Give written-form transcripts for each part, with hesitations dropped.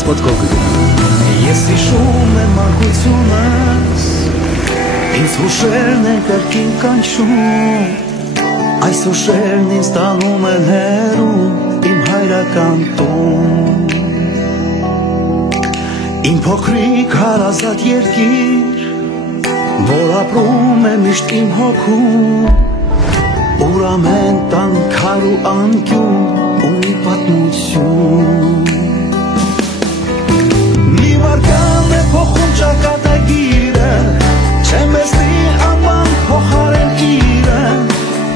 ինձ ոտքով կգնա։ Ես հիշում եմ մանկությունս, ինձ հուշերն են կրկին կանչում, այս հուշերն ինձ տանում են հեռու իմ հայրական տուն, իմ փոքրիկ հարազատ երկիր, որ ապրում է միշտ իմ հոգում, ուր ամեն տան քար ու անկյուն ունի պատմություն։ Մի վարքան է փոխում ճակատագիրը, չեմ էստի անվան փոխարեն իրը,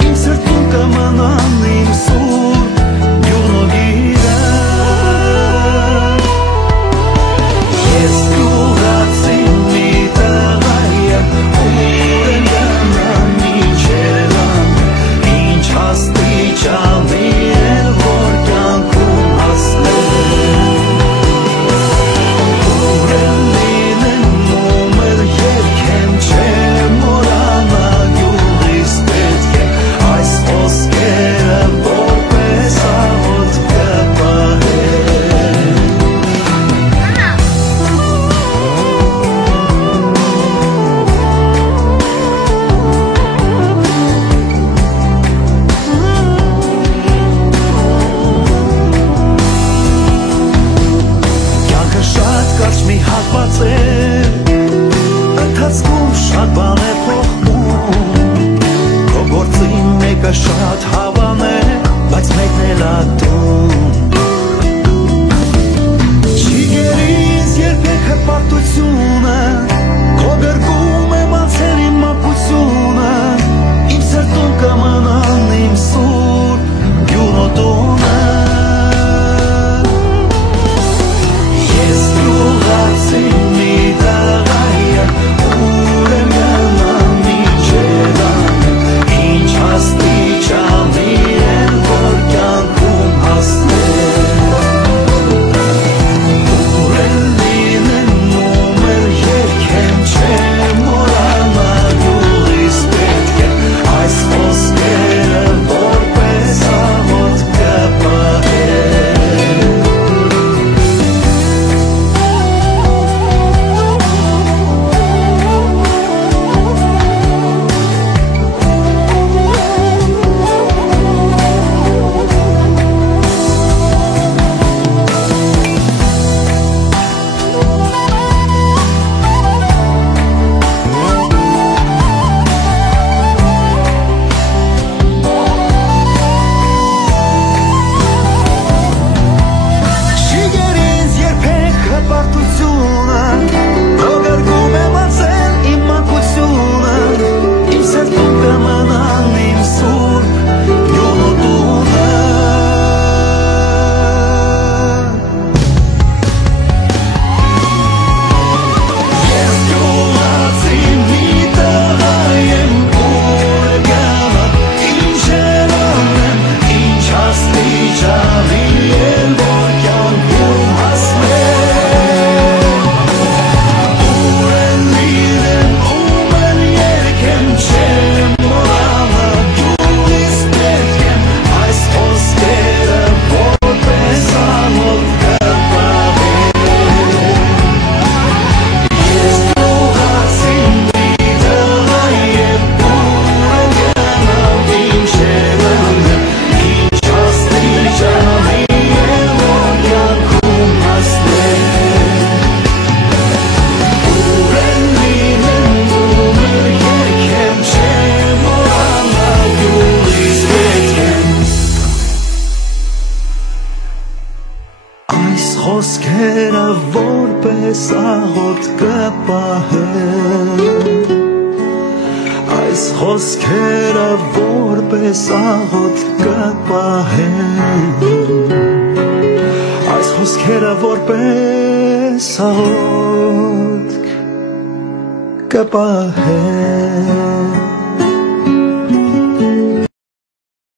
իմ սրտում կմնան իմ սուրբ գյուղնոգիրը։ Ես գյուղացի մի տղա եմ, ուր եմ գնամ իջերան, ինչ աստիճանի էլ որ կյանքում հասնել, ուր եմ լինեմ ում էլ երգեմ, չեմ մոռանա գյուղիս պետք է այս խոսքերը որպես աղոթք կպահել։ Կյանքը շատ կարճ մի հատված է, ընթացքում շատ բան է փոխվում, քո գործին մեկը շատ հավան է, բայց մեկն էլ ատում, չի գերիս երբեք հպարտությունը, քո գրկում եմ անցել իմ մանկությունը, իմ սրտում կմնան իմ սուրբ գյուղոտունը։ Ես գյուղացի մի տղա եմ, ուր եմ գնամ իջերան, ինչ աստիճանի էլ որ կյանքում հասնել, ուր եմ լինեմ ում էլ երգեմ, չեմ մոռանա գյուղիս պետք է այս խոսքերը որպես աղոթք կպահել։ Չի գերիս երբեք հպարտությունը, քո գրկում եմ անցել իմ մանկությունը, իմ սրտում կմնան իմ սուրբ գյուղոտունը։ Ես գյուղացի մի տղա եմ, ուր եմ գնամ իջերան, ինչ աստիճանի էլ որ կյանքում հասնել, ուր եմ լինեմ ում էլ երգեմ, չեմ մոռանա գյուղիս պետք է այս խոսքերը որպես աղոթք կպահել։ Ես գյուղացի մի տղա եմ, ուր եմ գնամ իջերան, ինչ աստիճանի էլ որ կյանքում հասնել, ուր եմ լինեմ ում էլ երգեմ, չեմ մոռանա գյուղիս պետք է այս խոսքերը որպես աղոթք կպահել, այս խոսքերը որպես աղոթք կպահել, այս խոսքերը որպես աղոթք կպահել։